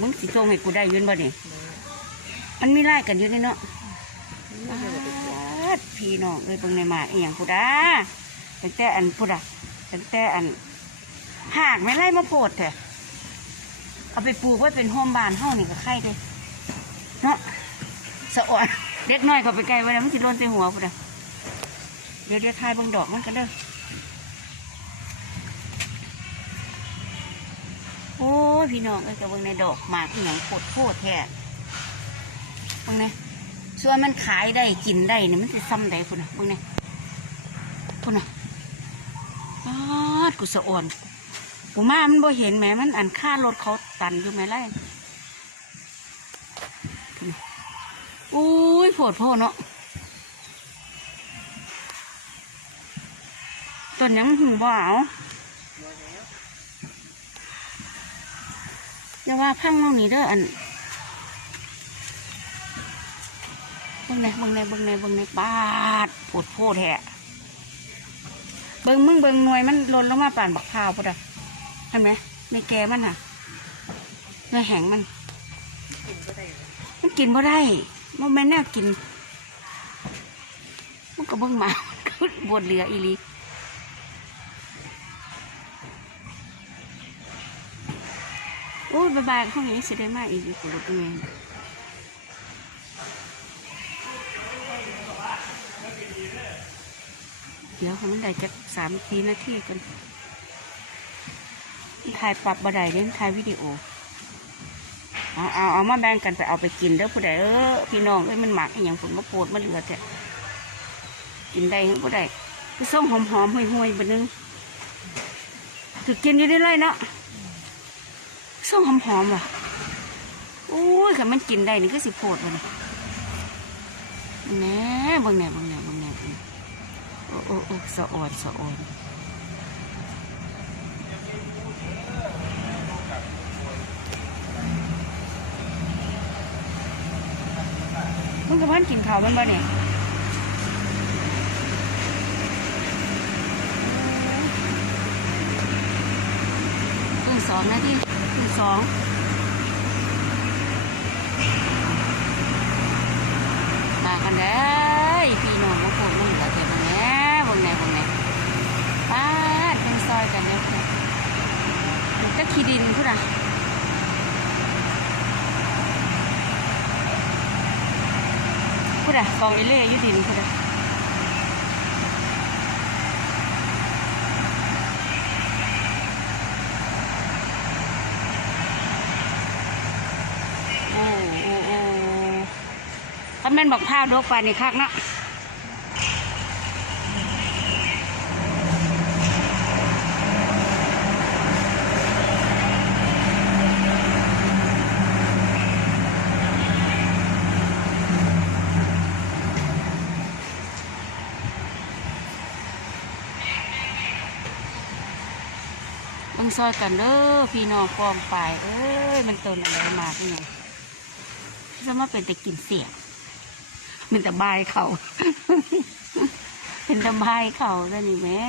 มึงสิส่งให้กูได้ยืนบ่นี่มันมีไล่กันอยู่นี่เนาะพี่น้องเลยเบิ่งในมาเอียงกูด้าตั้งแต่อันพูดอะตั้งแต่อันหากไม่ไล่มาโพดแท้เอาไปปลูกไว้เป็นห้อมบานเฮ้านี่ก็ไข่เลยเนาะสะอ่อนเด็กน้อยก็ไปไกลไว้แล้วมันสิโดนใส่หัวพูดอะเดี๋ยวเดี๋ยวทายเบิ่งดอกมันกันเด้อ โอ้ ยพี่น้องเอ้ยกับเบิ่งในดอกหมากอีหยังโคตรโคตรแท้เบิ่งเนี่ยส่วนมันขายได้กินได้เนี่ยมันสิซ้ำได้พุ่นะเบิ่งเนี่ยพุ่นน่ะปาดกูสะอ่อนกูมามันบ่เห็นแหมมันอันค่ารถเขาตันอยู่ไหมล่ะพุ่นน่ะอุ้ยโผดโพเนาะต้นยังหูบ่เอา อย่าว่าพังตรงนี้เด้ออันเบิ่งในเบิ่งในเบิ่งในเบิ่งในบาดโผดโพดแท้เบิ่งมึงเบิ่งหน่วยมันลนลงมาป่านบักพร้าวพุดะเห็นไหมในแกมันน่ะเนื้อแห้งมัน มันกินบ่ได้มันแม่นแน่ากิน มันก็เบิ่งมาบนเรืออีลี อ้ยบายบายห้องนี้สิได้มาอีกอยู่คุณลูกแม่เดี๋ยวให้มันได้จักสามทีนาทีกันถ่ายปรับบไดเล่นถ่ายวิดีโอ เอาเอาเอามาแบ่งกันไปเอาไปกินเด้อผู้ใดเออพี่น้องเอ้ยมันหมักอย่างผลมะโพดมะเหลือแท้กินได้หรือผู้ใดคือส้มหอมหอมๆห่วยๆบนนึงถือกินอยู่ได้เลยเนาะ ส้มหอมหอมๆว่ะโอ้ยค่ะมันกินได้นี่ก็สิโพดมันแหน่บางแหน่บางแหน่บางแหน่โอ้โอ้โอ้สะออนสะออนมึงกับพันกินข้าวมันบ่เนี่ยเพิ่งส องนาทีเพิ่สองมากันได้พี่น้องมาพูดมันเหลือแต่บางแง่บางแง่บางแง่ป้าดเป็นซอยกันเนี่ยพูดถูกตะขีดินพูดอะพูดอะกองไอเล่ยุดินพูดอะโอ้โอ้โอ้ ถ้าแม่นบอกผ้าวดกไปานนี่คักเนาะต้องซอยกันเด้อพี่น้องกองไปเอ้ย มันต้นอะไรมาพี่น้องจะมาเป็นแต่กลิ่นเสียง เป็นตะบายเขา เป็นตะบายเขาแล้วนี่แม่